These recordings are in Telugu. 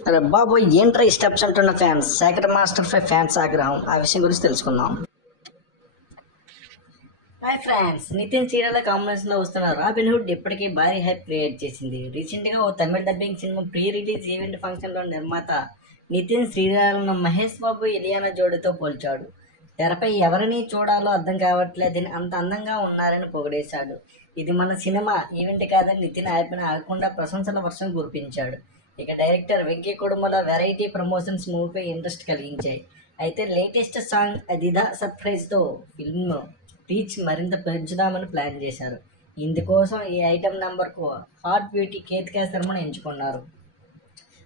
అరే బాబు ఏంట్రా ఈ స్టెప్స్ అంటున్న ఫ్యాన్స్ శేఖర్ మాస్టర్ పై ఫ్యాన్స్ ఆగ్రహం. ఆ విషయం గురించి తెలుసుకుందాం. Hi friends, Nithin serial combination లో వస్తున్న రాబిన్ హుడ్ ఇప్పటికీ భారీ హైప్ క్రియేట్ చేసింది. రీసెంట్ గా ఓ తమిళ dubbing cinema pre release event function లో నిర్మాత నితిన్ శ్రీరాలను మహేష్ బాబు ఇలియానా జోడితో పోల్చాడు. తెరపై ఎవరిని చూడాలో అర్థం కావట్లేదని, అంత అందంగా ఉన్నారని పొగిడేశాడు. ఇది మన సినిమా ఈవెంట్ కాదని నితిన్ ఆపిన ఆగకుండా ప్రశంసల వర్షం కురిపించాడు. ఇక director Venky Kudumula variety promotions మూవీపై ఇంట్రెస్ట్ కలిగించాయి. అయితే లేటెస్ట్ సాంగ్ అదిదా సర్ప్రైజ్తో ఫిల్మ్ రీచ్ మరింత పెంచుదామని ప్లాన్ చేశారు. ఇందుకోసం ఈ ఐటెం నెంబర్కు హాట్ బ్యూటీ కేతికా శర్మను ఎంచుకున్నారు.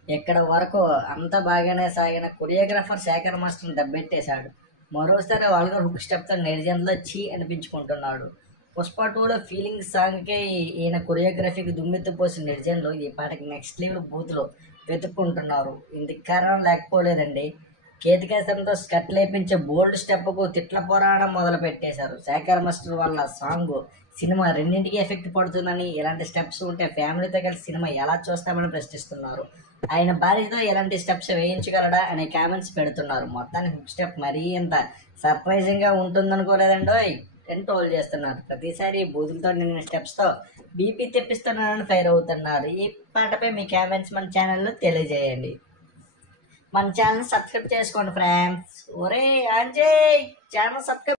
ఇక్కడ వరకు అంత బాగానే సాగిన కొరియోగ్రాఫర్ శేఖర్ మాస్టర్ని దెబ్బెట్టేశాడు. మరోసారి వల్గర్ హుక్ స్టెప్తో నెటిజన్లో చీ అనిపించుకుంటున్నాడు. పుష్ప 2లో ఫీలింగ్ సాంగ్కే ఈయన కొరియోగ్రఫీకి దుమ్మెత్తిపోసిన నెటిజన్లు ఈ పాటకి నెక్స్ట్ లెవెల్ బూత్లో వెతుక్కుంటున్నారు. ఇందుకు కారణం లేకపోలేదండి. కేతికేశంతో స్కట్ లేపించే బోల్డ్ స్టెప్కు తిట్ల పోరాటం మొదలు పెట్టేశారు. శేఖర్ మాస్టర్ వల్ల సాంగ్ సినిమా రెండింటికి ఎఫెక్ట్ పడుతుందని, ఇలాంటి స్టెప్స్ ఉంటే ఫ్యామిలీతో కలిసి సినిమా ఎలా చూస్తామని ప్రశ్నిస్తున్నారు. ఆయన భార్యతో ఎలాంటి స్టెప్స్ వేయించగలడా అనే కామెంట్స్ పెడుతున్నారు. మొత్తానికి హుక్ స్టెప్ మరీ ఇంత సర్ప్రైజింగ్గా ఉంటుందనుకోలేదండోయ్ అని ట్రోల్ చేస్తున్నారు. ప్రతిసారి బూతులతో నిన్న స్టెప్స్తో బీపీ తెప్పిస్తున్నారని ఫైర్ అవుతున్నారు. ఈ పాటపై మీ కామెంట్స్ మన ఛానల్లో తెలియజేయండి. మన ఛానల్ సబ్స్క్రైబ్ చేసుకోండి ఫ్రెండ్స్. ఒరే అంజయ్, ఛానల్ సబ్స్క్రైబ్